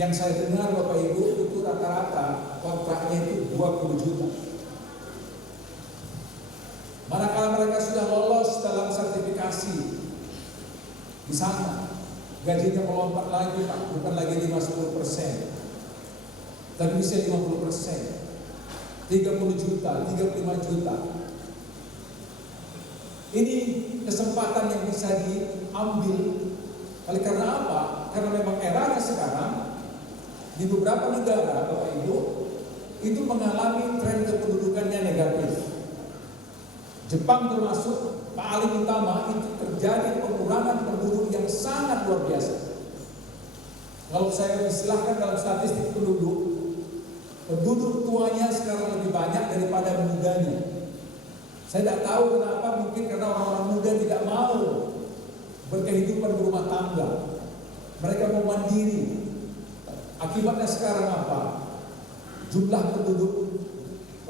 Yang saya dengar Bapak Ibu itu rata-rata kontraknya itu 20 juta. Manakala mereka sudah lolos dalam sertifikasi di sana, gajinya melompat lagi Pak, bukan lagi 50%, tapi bisa 50%, 30 juta, 35 juta. Ini kesempatan yang bisa diambil. Oleh karena apa? Karena memang eranya sekarang di beberapa negara Bapak Ibu itu mengalami tren kependudukannya negatif. Jepang termasuk paling utama, itu terjadi pengurangan penduduk yang sangat luar biasa. Kalau saya istilahkan dalam statistik penduduk tuanya sekarang lebih banyak daripada mudanya. Saya tidak tahu kenapa, mungkin karena orang-orang muda tidak mau berkehidupan berumah tangga. Mereka mau mandiri. Akibatnya sekarang apa? Jumlah penduduk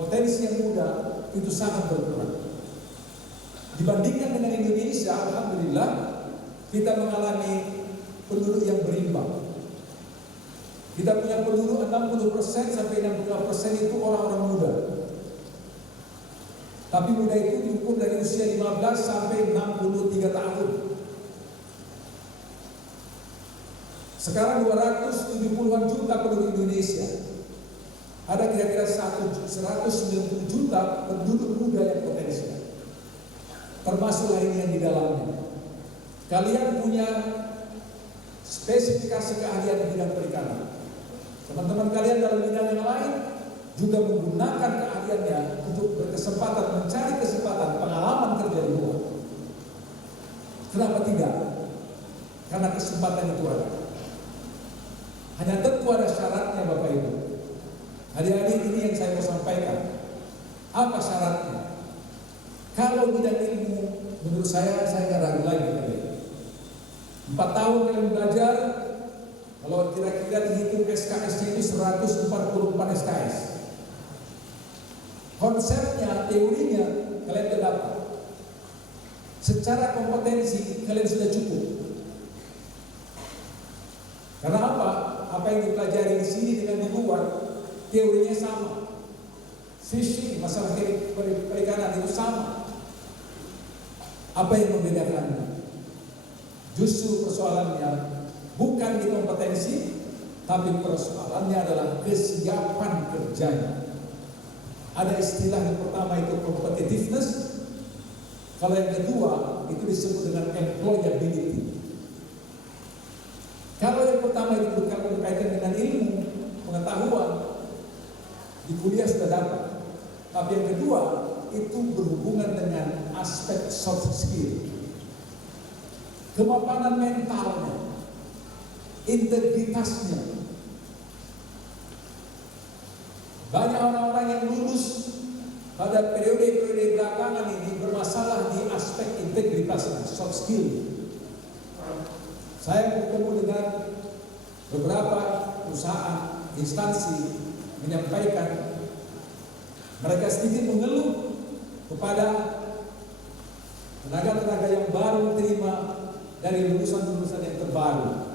potensi yang muda itu sangat berkurang. Dibandingkan dengan Indonesia, alhamdulillah kita mengalami penduduk yang berimbang. Kita punya penduduk 60% sampai 65% itu orang-orang muda. Tapi muda itu diukur dari usia 15 sampai 63 tahun. Sekarang 270-an juta penduduk Indonesia. Ada kira-kira 190 juta penduduk muda yang potensial. Termasuk lain yang di dalamnya. Kalian punya spesifikasi keahlian di bidang perikanan. Teman-teman kalian dalam bidang yang lain juga menggunakan keahliannya untuk berkesempatan mencari kesempatan pengalaman kerja di luar. Kenapa tidak? Karena kesempatan itu ada. Hanya tentu ada syaratnya Bapak Ibu. Adik-adik, ini yang saya mau sampaikan. Apa syaratnya? Kalau bidang ilmu, menurut saya nggak ragu lagi kalian. 4 tahun kalian belajar, kalau kira-kira dihitung SKS-nya itu 144 SKS. Konsepnya, teorinya kalian sudah dapat. Secara kompetensi kalian sudah cukup. Karena apa? Apa yang dipelajari di sini dengan di luar, teorinya sama. Fishing, masalah perikanan itu sama. Apa yang membedakannya? Justru persoalannya bukan di kompetensi, tapi persoalannya adalah kesiapan kerjanya. Ada istilah yang pertama itu competitiveness. Kalau yang kedua itu disebut dengan employability. Kalau yang pertama itu berkaitan dengan ilmu, pengetahuan, di kuliah sudah dapat. Tapi yang kedua itu berhubungan dengan aspek soft skill, kemapanan mentalnya, integritasnya. Banyak orang-orang yang lulus pada periode-periode belakangan ini bermasalah di aspek integritasnya, soft skill. Saya bertemu dengan beberapa perusahaan, instansi menyampaikan mereka sedikit mengeluh kepada tenaga-tenaga yang baru diterima dari lulusan-lulusan yang terbaru.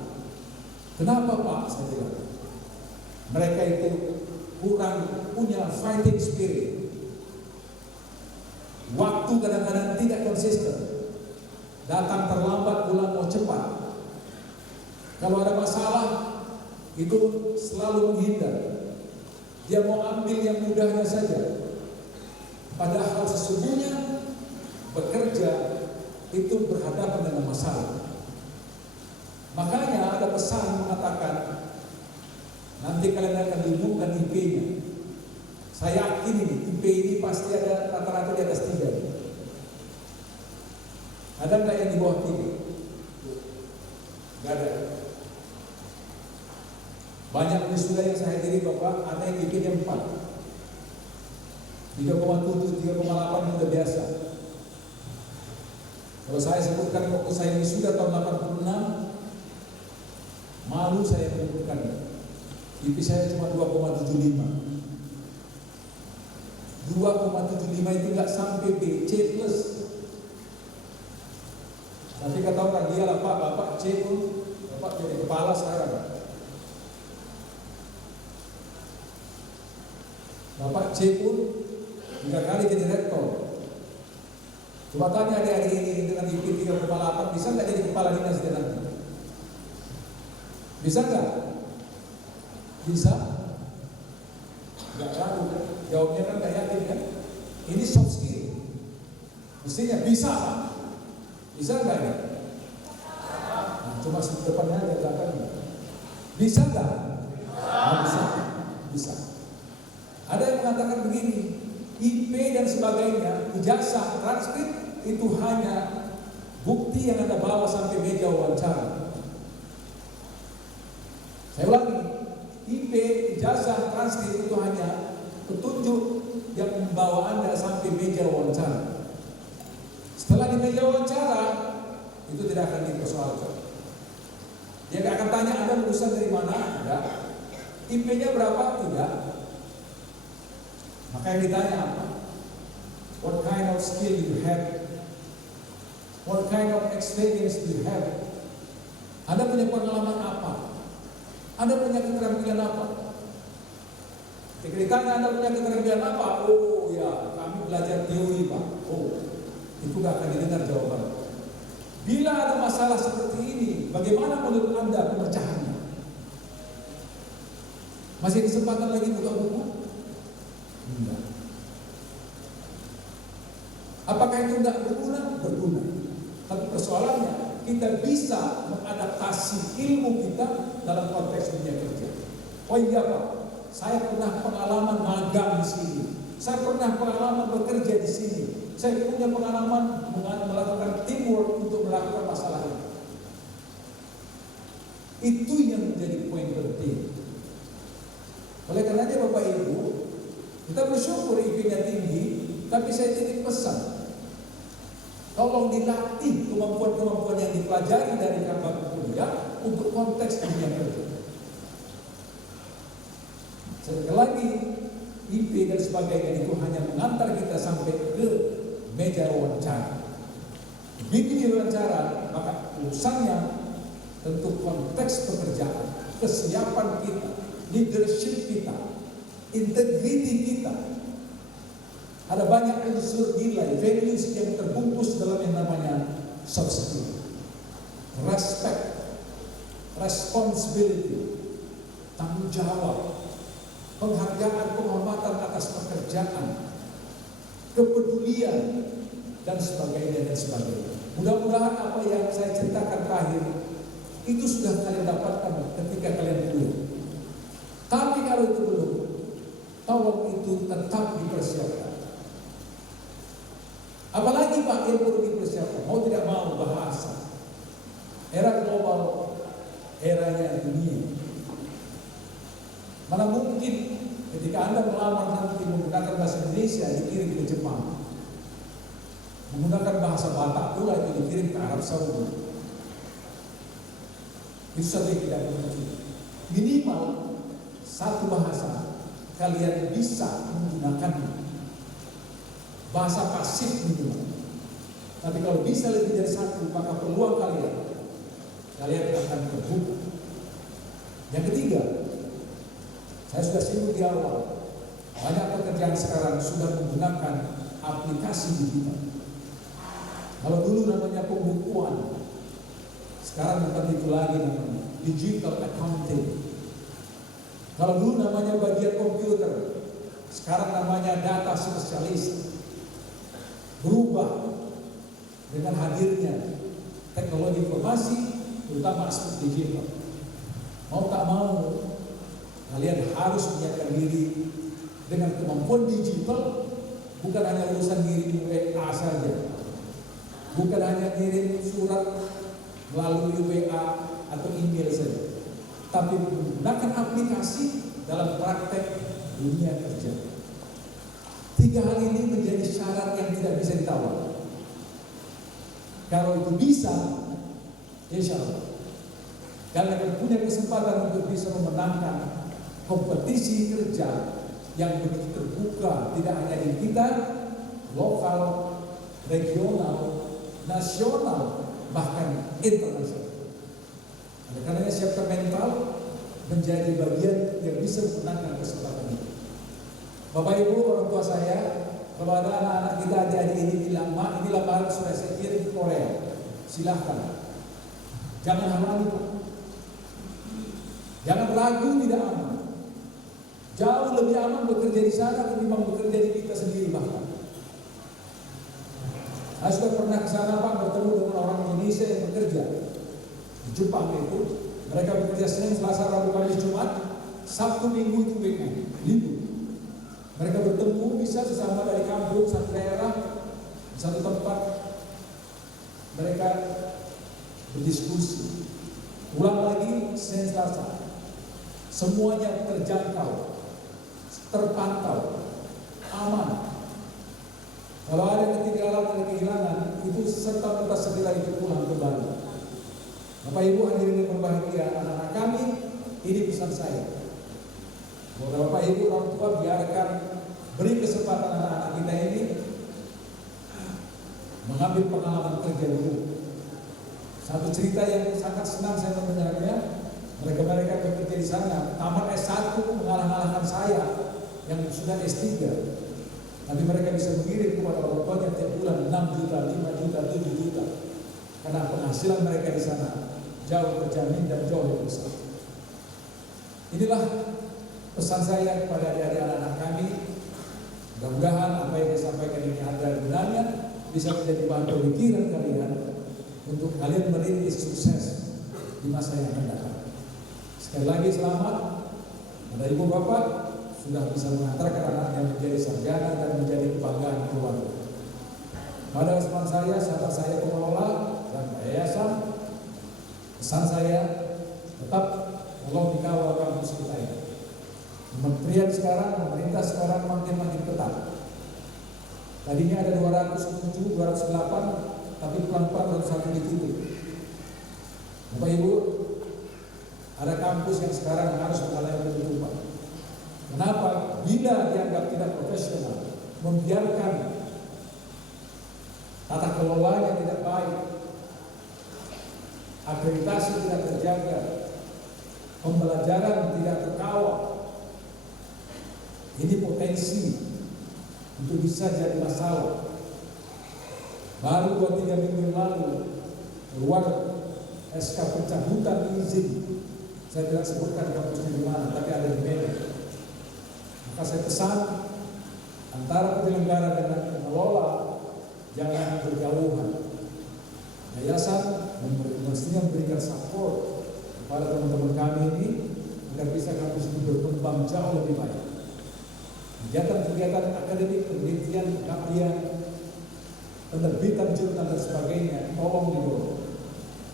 Kenapa Pak? Saya bilang mereka itu kurang punya fighting spirit. Waktu kadang-kadang tidak konsisten, datang terlambat, pulang mau cepat. Kalau ada masalah itu selalu menghindar. Dia mau ambil yang mudahnya saja. Padahal sesungguhnya bekerja itu berhadapan dengan masalah. Makanya ada pesan mengatakan nanti kalian akan diumumkan IP-nya. Saya yakin ini IP ini pasti ada rata-rata di atas 3. Ada nggak yang di bawah 3? Nggak ada. Banyak wisuda yang saya hadiri Bapak, ada yang IP-nya 4, 3,7, 3,8 sudah biasa. Kalau saya sebutkan waktu saya wisuda tahun 86, malu saya menyebutkan. IP saya cuma 2,75. 2,75 itu nggak sampai B, C+. Tapi kata orang, dia lah Pak, Bapak C pun, Bapak jadi kepala sekarang. C pun 3 kali jadi rektor. Coba tanya adik-adik ini dengan IP 3,8 bisa nggak jadi kepala dinas dia nanti? Bisa nggak? Bisa? Nggak ragu kan? Jawabnya kan nggak yakin kan? Ini soft skill. Mestinya bisa kan? Bisa nggak ya? Nah, cuma depannya aja belakangnya. Bisa nggak? Nah, bisa. Bisa. Ada yang mengatakan begini, IP dan sebagainya, ijazah, transkrip itu hanya bukti yang Anda bawa sampai meja wawancara. Saya ulangi, IP, ijazah, transkrip itu hanya petunjuk yang membawa Anda sampai meja wawancara. Setelah di meja wawancara, itu tidak akan dipersoalkan. Dia tidak akan tanya Anda lulusan dari mana, enggak. IP-nya berapa? Tidak. Maka yang ditanya apa? What kind of skill you have? What kind of experience do you have? Anda punya pengalaman apa? Anda punya keterampilan apa? Ketika ditanya Anda punya keterampilan apa? Oh ya, kami belajar teori Pak. Oh, itu gak akan didengar jawaban. Bila ada masalah seperti ini, bagaimana menurut Anda pemecahannya? Masih kesempatan lagi buka buku? Enggak. Apakah itu enggak berguna? Berguna. Tapi persoalannya, kita bisa mengadaptasi ilmu kita dalam konteks dunia kerja. Oh iya Pak, saya pernah pengalaman magang di sini. Saya pernah pengalaman bekerja di sini. Saya punya pengalaman melakukan teamwork untuk melakukan masalah ini. Itu yang menjadi poin penting. Oleh karenanya Bapak Ibu, kita bersyukur IP-nya tinggi, tapi saya titip pesan. Tolong dilatih kemampuan-kemampuan yang dipelajari dari kampus kuliah untuk konteks dunia kerja. Sekali lagi, IP dan sebagainya itu hanya mengantar kita sampai ke meja wawancara. Begitu diwawancara, maka urusannya tentu konteks pekerjaan, kesiapan kita, leadership kita, integriti kita. Ada banyak unsur nilai, values yang terbungkus dalam yang namanya soft skill. Respect, responsibility, tanggung jawab, penghargaan, penghormatan atas pekerjaan, kepedulian, dan sebagainya dan sebagainya. Mudah-mudahan apa yang saya ceritakan terakhir itu sudah kalian dapatkan ketika kalian kuliah. Tapi kalau itu belum, tolong itu tetap dipersiapkan. Apalagi Pak yang perlu dipersiapkan, mau tidak mau bahasa. Era global, eranya dunia. Mana mungkin ketika Anda melamar nanti menggunakan bahasa Indonesia dikirim ke Jepang, menggunakan bahasa Batak pula itu dikirim ke Arab Saudi. Itu saja tidak mungkin. Minimal satu bahasa kalian bisa menggunakannya. Bahasa pasif minimal. Tapi kalau bisa lebih dari satu, maka peluang kalian akan terbuka. Yang ketiga, saya sudah singgung di awal, banyak pekerjaan sekarang sudah menggunakan aplikasi digital. Kalau dulu namanya pembukuan, sekarang bukan itu lagi namanya digital accounting. Kalau dulu namanya bagian komputer, sekarang namanya data spesialis. Berubah dengan hadirnya teknologi informasi, terutama aspek digital. Mau tak mau, kalian harus menyiapkan diri dengan kemampuan digital, bukan hanya urusan ngirim WA saja, bukan hanya ngirim surat melalui WA atau email saja, tapi menggunakan aplikasi dalam praktek dunia kerja. 3 hal ini menjadi syarat yang tidak bisa ditawar. Kalau itu bisa, insya Allah kalian akan punya kesempatan untuk bisa memenangkan kompetisi kerja yang begitu terbuka, tidak hanya di kita, lokal, regional, nasional, bahkan internasional. Oleh karenanya siapkan mental menjadi bagian yang bisa memenangkan kesempatan ini. Bapak Ibu, orang tua saya, kepada anak-anak kita adik-adik ini bilang, "Mak, ini lamaran sudah saya kirim ke Korea. Silahkan. Jangan halangi, Pak. Jangan ragu, tidak aman. Jauh lebih aman bekerja di sana ketimbang bekerja di kita sendiri bahkan." Saya sudah pernah ke sana, Pak, bertemu dengan orang Indonesia yang bekerja di Jepang itu. Mereka bekerja Senin, Selasa, Rabu, Kamis, Jumat, Sabtu, Minggu itu weekend, libur. Mereka bertemu bisa sesama dari kampung, satu daerah, di satu tempat. Mereka berdiskusi. Ulang lagi Senin, Selasa. Semuanya terjangkau, terpantau, aman. Kalau ada ketinggalan dan kehilangan, itu serta-merta segera itu pulang kembali. Bapak Ibu hadirin yang berbahagia, anak-anak kami, ini pesan saya. Bahwa Bapak Ibu orang tua biarkan, beri kesempatan anak-anak kita ini mengambil pengalaman kerja dulu. Satu cerita yang sangat senang saya mendengarnya, mereka bekerja di sana, tamat S1 mengalah-alahkan saya yang sudah S3. Nanti mereka bisa mengirim kepada orang tuanya tiap bulan 6 juta, 5 juta, 7 juta. Karena penghasilan mereka di sana jauh terjamin dan jauh lebih besar. Inilah pesan saya kepada adik-adik anak-anak kami. Mudah-mudahan apa yang disampaikan ini ada gunanya, bisa menjadi bahan pemikiran kalian untuk kalian merintis sukses di masa yang akan datang. Sekali lagi selamat pada Ibu Bapak sudah bisa mengantarkan anaknya menjadi sarjana dan menjadi kebanggaan keluarga. Pada kesempatan saya, sahabat saya pengelola dan yayasan, pesan saya tetap tolong dikawal kampus kita ini. Kementerian sekarang, pemerintah sekarang makin ketat. Tadinya ada 207, 208, tapi pelan-pelan baru satu ditutup. Bapak Ibu, ada kampus yang sekarang harus mengalami penutupan. Kenapa? Bila dianggap tidak profesional, membiarkan tata kelolanya tidak baik, akreditasi tidak terjaga, pembelajaran tidak terkawal, ini potensi untuk bisa jadi masalah. Baru 2-3 minggu yang lalu keluar SK pencabutan izin. Saya tidak sebutkan kampusnya di mana, tapi ada di Medan. Maka saya pesan antara penyelenggara dengan pengelola jangan berjauhan. Yayasan mestinya memberikan support kepada teman-teman kami ini agar bisa kampus ini berkembang jauh lebih baik. Kegiatan-kegiatan akademik, penelitian, pengabdian, penerbitan jurnal dan sebagainya tolong didorong.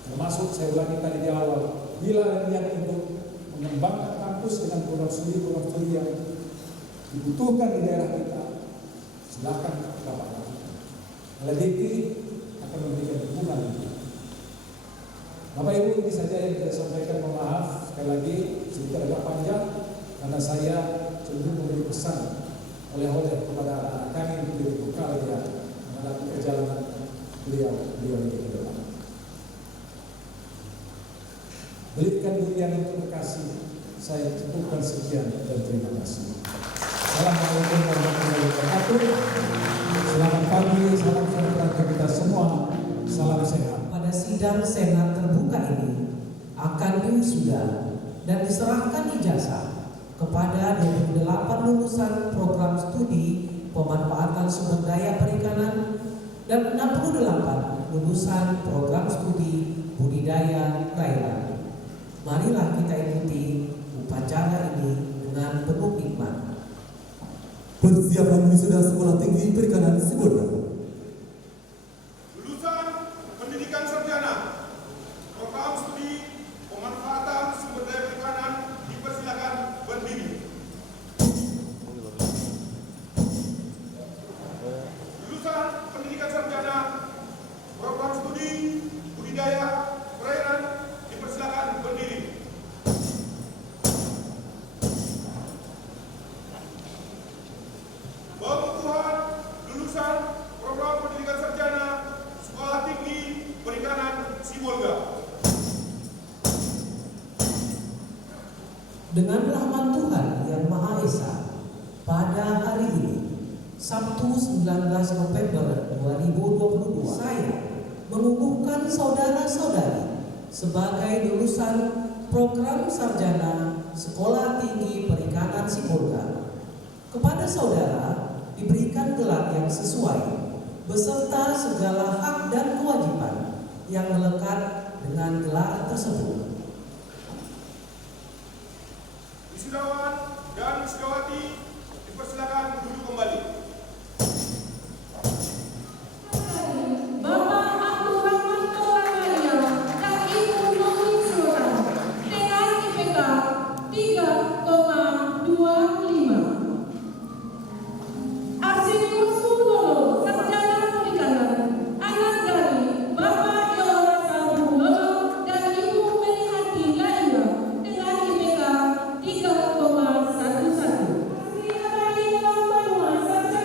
Termasuk saya ulangi tadi di awal, bila ada niat untuk mengembangkan kampus dengan program studi yang dibutuhkan di daerah kita, silakan Bapak lakukan. LDIP akan memberikan dukungan. Bapak Ibu, ini saja yang saya sampaikan. Mohon maaf sekali lagi sedikit agak panjang karena saya cenderung memberi pesan oleh kepada anak-anak kami untuk menjadi bekal ya menghadapi perjalanan beliau ini ke depan. Berikan durian untuk kasih. Saya cukupkan sekian dan terima kasih. Assalamualaikum warahmatullahi wabarakatuh. Selamat pagi, salam sejahtera kita semua. Salam sehat. Pada sidang Senat terbuka ini akan diwisuda dan diserahkan ijazah kepada 28 lulusan program studi pemanfaatan sumber daya perikanan dan 68 lulusan program studi budidaya perairan. Marilah kita ikuti upacara ini dengan penuh hikmat. Persiapan wisuda Sekolah Tinggi Perikanan Sibolga. Lulusan pendidikan sarjana program studi pemanfaatan sumber daya perikanan dipersilakan berdiri. Lulusan pendidikan sarjana program studi budidaya perairan dipersilakan berdiri. Pengukuhan lulusan program pendidikan sarjana Sekolah Tinggi Perikanan Sibolga. Dengan rahmat Tuhan yang Maha Esa, Pada hari ini, Sabtu 19 November 2022, saya mengukuhkan saudara-saudari sebagai lulusan program sarjana Sekolah Tinggi Perikanan Sibolga. Kepada saudara diberikan gelar yang sesuai beserta segala hak dan kewajiban yang melekat dengan gelar tersebut. Wisudawan dan wisudawati dipersilakan duduk kembali. Bapak Abdul Rahman Torakarya dan Ibu Nomi Sultan dengan IPK 3,25. Arsius Subono, sarjana perikanan, anak dari Bapak Yora Sabulono dan Ibu Melihati Laila dengan IPK 3,11. Sri Abadi Lambang, sarjana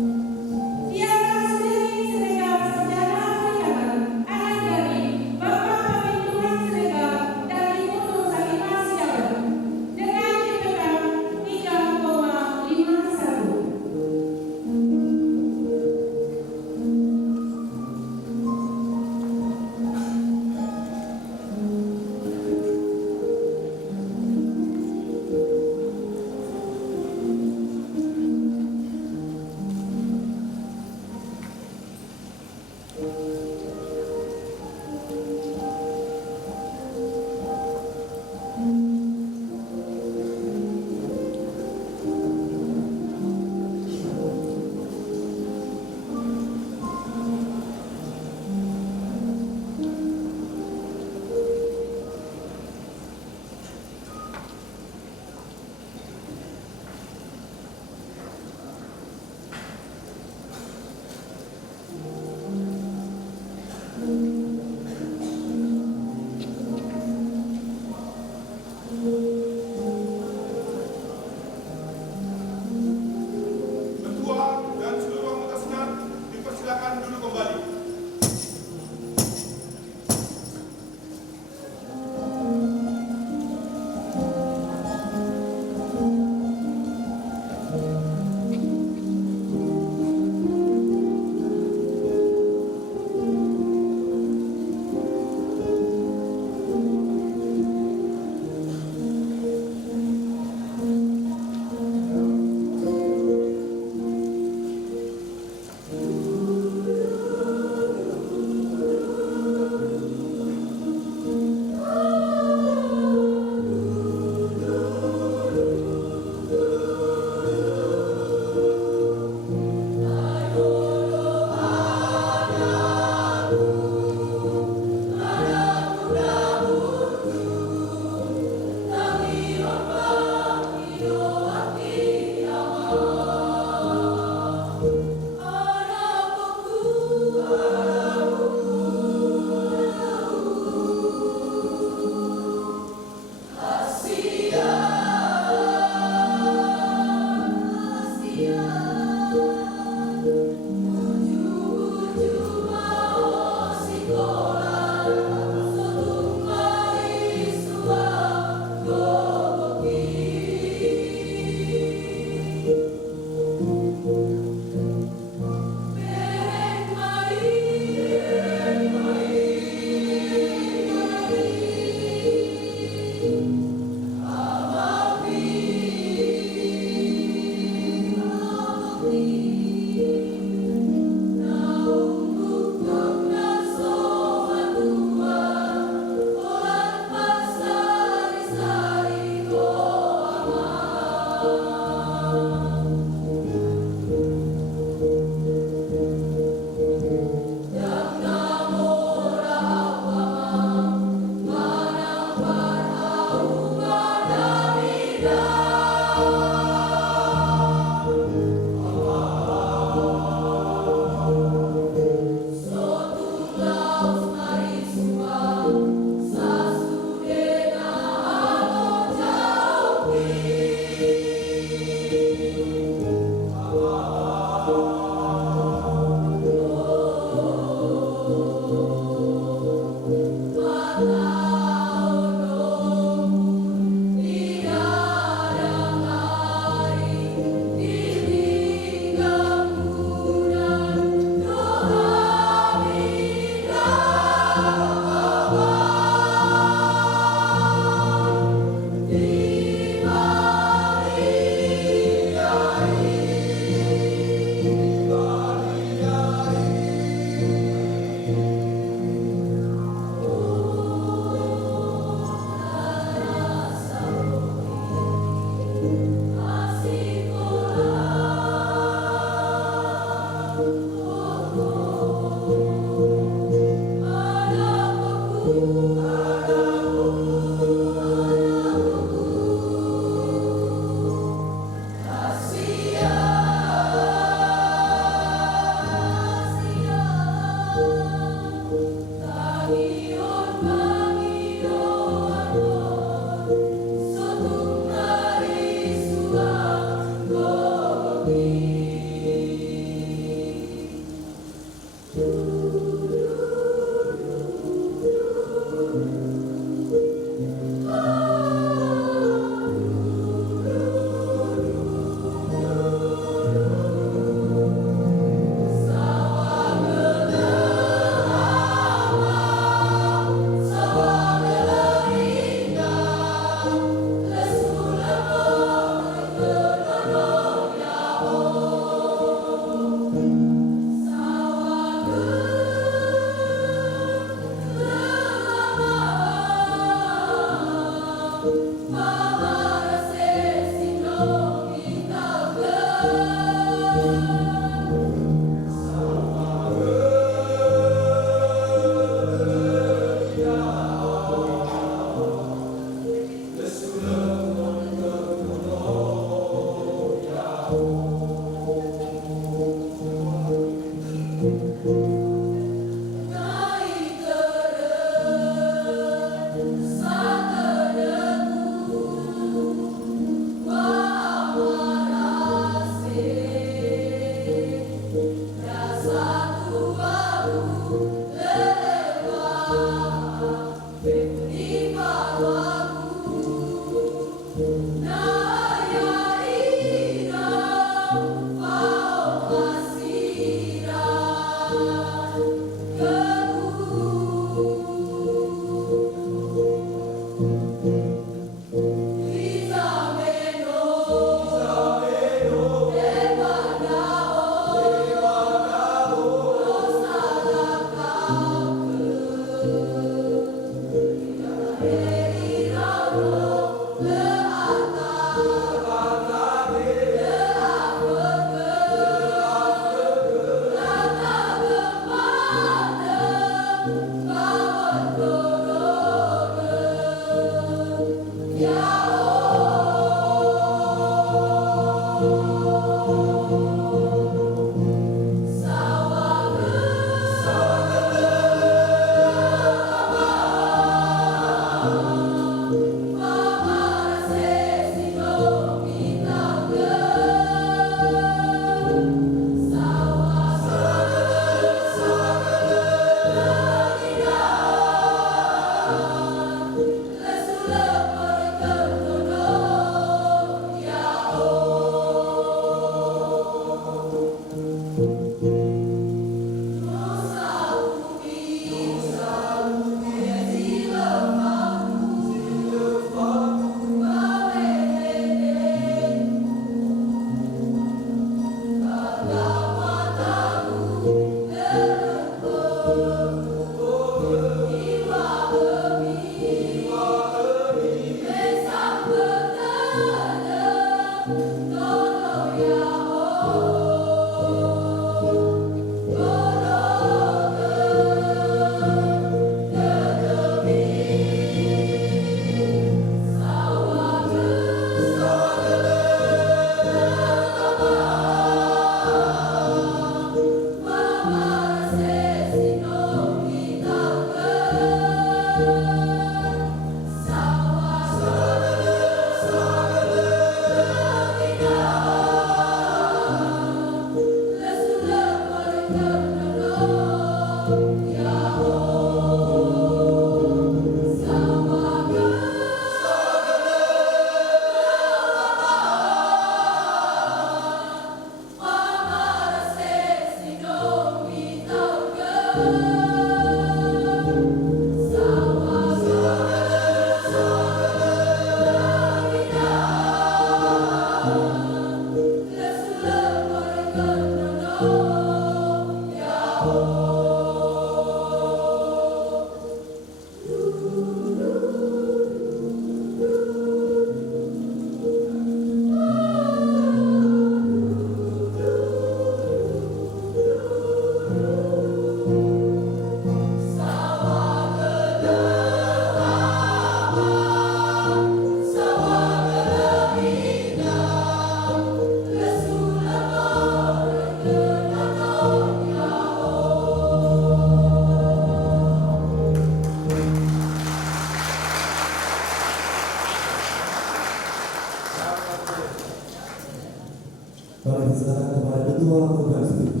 dipersilakan kepada Ketua Program Studi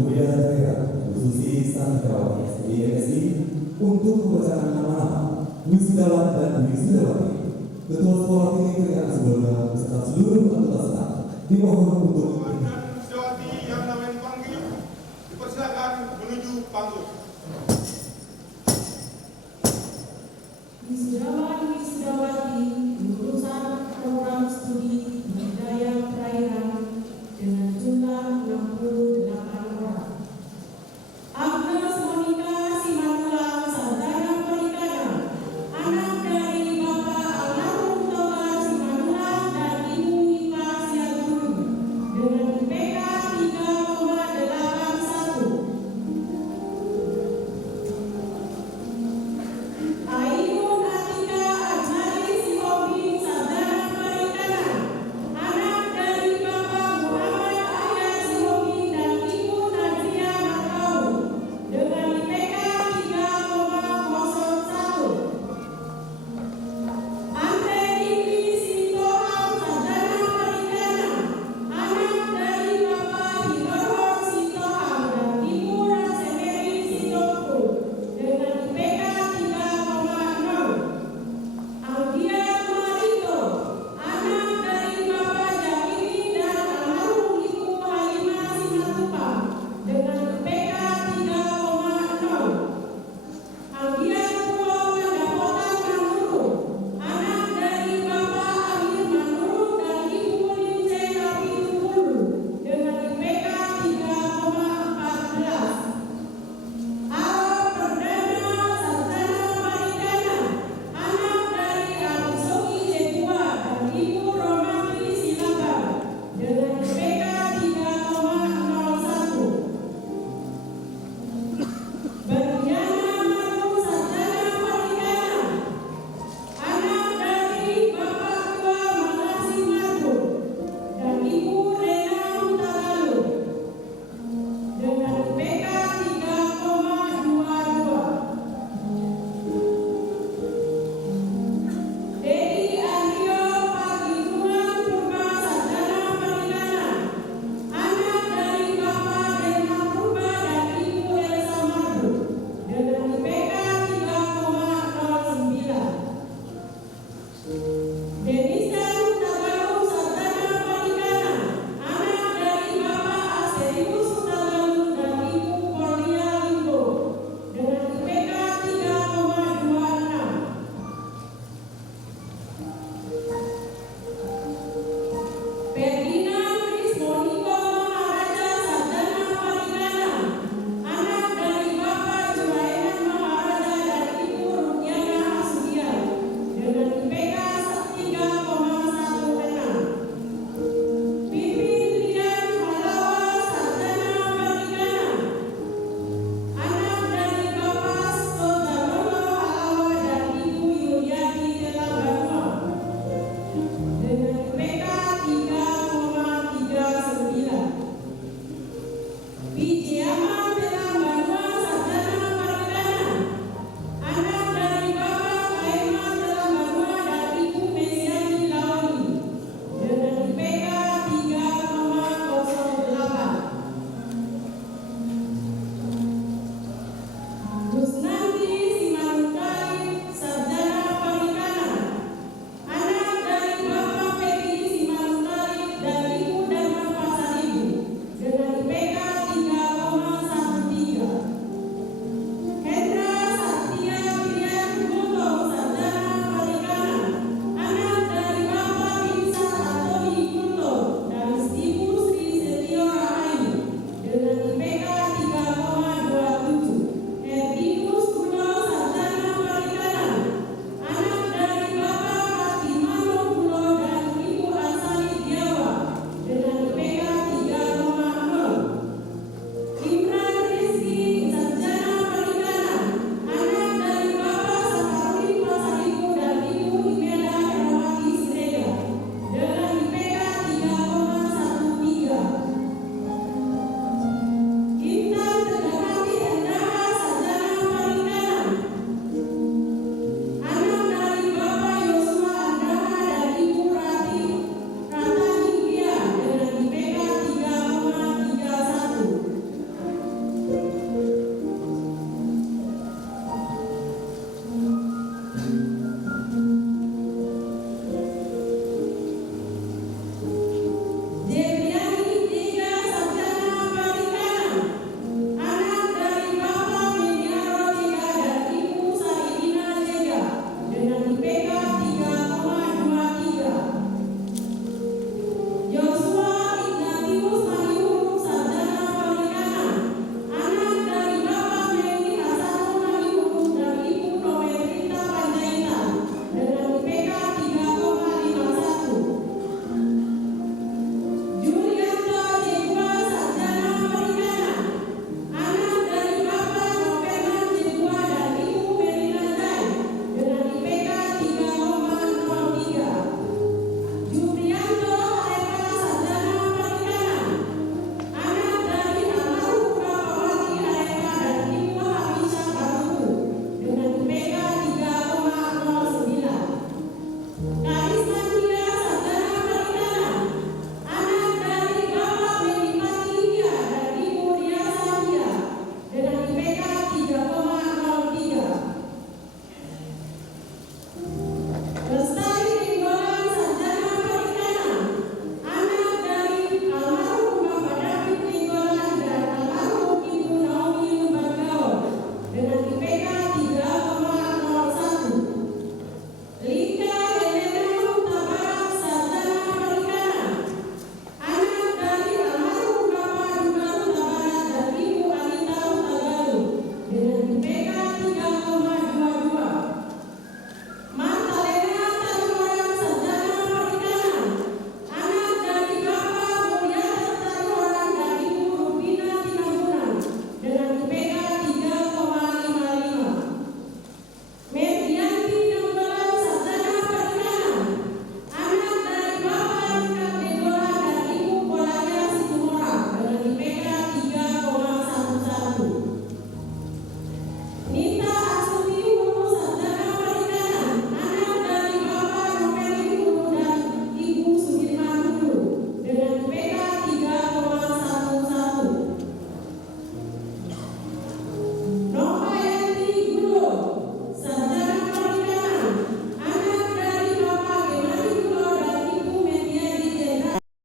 Budaya Daerah Khususi Sanggawati SDMSI untuk membacakan nama-nama wisudawan dan wisudawati. Ketua Sekolah Tinggi Perikanan Sibolga beserta seluruh anggota staf dimohon untuk Dan wisudawati yang namanya dipanggil dipersilakan menuju panggung.